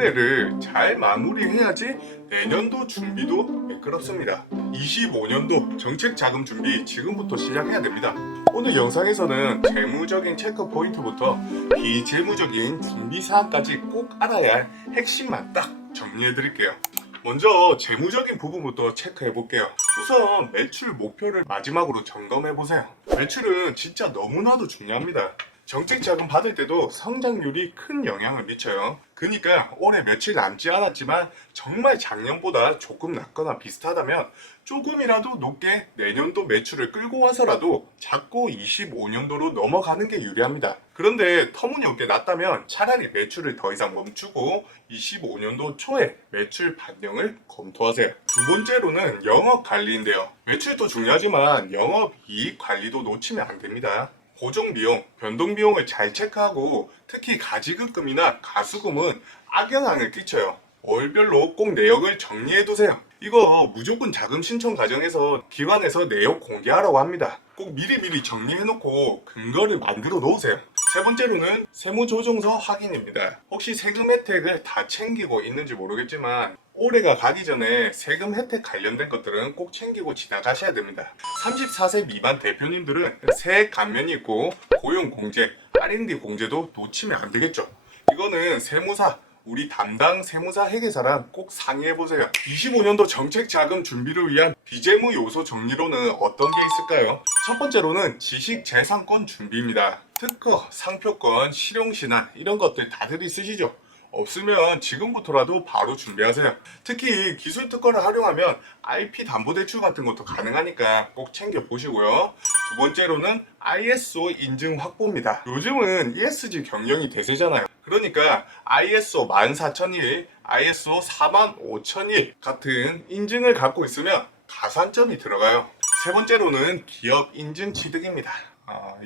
올해를 잘 마무리해야지 내년도 준비도 매끄럽습니다. 25년도 정책 자금 준비 지금부터 시작해야 됩니다. 오늘 영상에서는 재무적인 체크 포인트부터 비재무적인 준비 사항까지 꼭 알아야 할 핵심만 딱 정리해 드릴게요. 먼저 재무적인 부분부터 체크해 볼게요. 우선 매출 목표를 마지막으로 점검해 보세요. 매출은 진짜 너무나도 중요합니다. 정책 자금 받을 때도 성장률이 큰 영향을 미쳐요. 그러니까 올해 며칠 남지 않았지만 정말 작년보다 조금 낮거나 비슷하다면 조금이라도 높게 내년도 매출을 끌고 와서라도 자꾸 25년도로 넘어가는 게 유리합니다. 그런데 터무니없게 낮다면 차라리 매출을 더 이상 멈추고 25년도 초에 매출 반영을 검토하세요. 두 번째로는 영업 관리인데요. 매출도 중요하지만 영업 이익 관리도 놓치면 안 됩니다. 고정비용, 변동비용을 잘 체크하고 특히 가지급금이나 가수금은 악영향을 끼쳐요. 월별로 꼭 내역을 정리해두세요. 이거 무조건 자금 신청 과정에서 기관에서 내역 공개하라고 합니다. 꼭 미리미리 정리해놓고 근거를 만들어 놓으세요. 세 번째로는 세무조정서 확인입니다. 혹시 세금 혜택을 다 챙기고 있는지 모르겠지만 올해가 가기 전에 세금 혜택 관련된 것들은 꼭 챙기고 지나가셔야 됩니다. 34세 미만 대표님들은 세액 감면이 있고 고용공제, R&D 공제도 놓치면 안 되겠죠. 이거는 세무사, 우리 담당 세무사 회계사랑 꼭 상의해보세요. 25년도 정책 자금 준비를 위한 비재무 요소 정리로는 어떤 게 있을까요? 첫 번째로는 지식재산권 준비입니다. 특허, 상표권, 실용신안 이런 것들 다들 있으시죠? 없으면 지금부터라도 바로 준비하세요. 특히 기술 특허를 활용하면 IP 담보대출 같은 것도 가능하니까 꼭 챙겨보시고요. 두 번째로는 ISO 인증 확보입니다. 요즘은 ESG 경영이 대세잖아요. 그러니까 ISO 14001, ISO 45001 같은 인증을 갖고 있으면 가산점이 들어가요. 세 번째로는 기업 인증 취득입니다.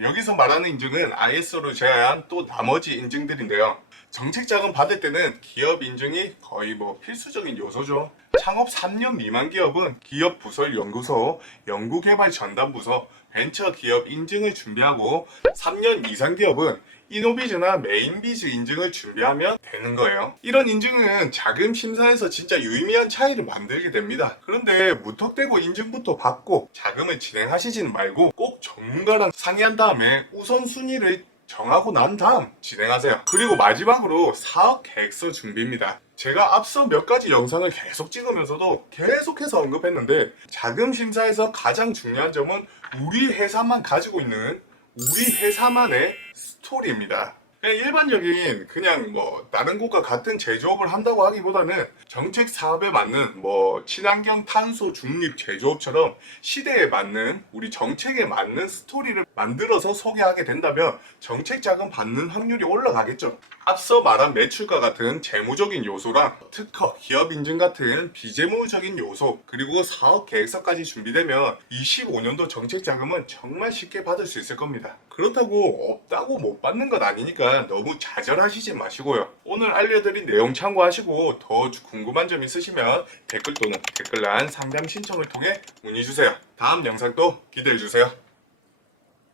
여기서 말하는 인증은 ISO를 제외한 또 나머지 인증들인데요. 정책 자금 받을 때는 기업 인증이 거의 필수적인 요소죠. 창업 3년 미만 기업은 기업 부설 연구소, 연구개발 전담부서, 벤처 기업 인증을 준비하고 3년 이상 기업은 이노비즈나 메인비즈 인증을 준비하면 되는 거예요. 이런 인증은 자금 심사에서 진짜 유의미한 차이를 만들게 됩니다. 그런데 무턱대고 인증부터 받고 자금을 진행하시지는 말고 꼭 전문가랑 상의한 다음에 우선순위를 정하고 난 다음 진행하세요. 그리고 마지막으로 사업 계획서 준비입니다. 제가 앞서 몇 가지 영상을 계속 찍으면서도 계속해서 언급했는데 자금 심사에서 가장 중요한 점은 우리 회사만 가지고 있는 우리 회사만의 스토리입니다. 그냥 일반적인 다른 곳과 같은 제조업을 한다고 하기보다는 정책 사업에 맞는 친환경 탄소 중립 제조업처럼 시대에 맞는 우리 정책에 맞는 스토리를 만들어서 소개하게 된다면 정책 자금 받는 확률이 올라가겠죠. 앞서 말한 매출과 같은 재무적인 요소랑 특허, 기업 인증 같은 비재무적인 요소 그리고 사업 계획서까지 준비되면 25년도 정책 자금은 정말 쉽게 받을 수 있을 겁니다. 그렇다고 없다고 못 받는 건 아니니까 너무 좌절하시지 마시고요. 오늘 알려드린 내용 참고하시고 더 궁금한 점 있으시면 댓글 또는 댓글란 상담 신청을 통해 문의주세요. 다음 영상도 기대해주세요.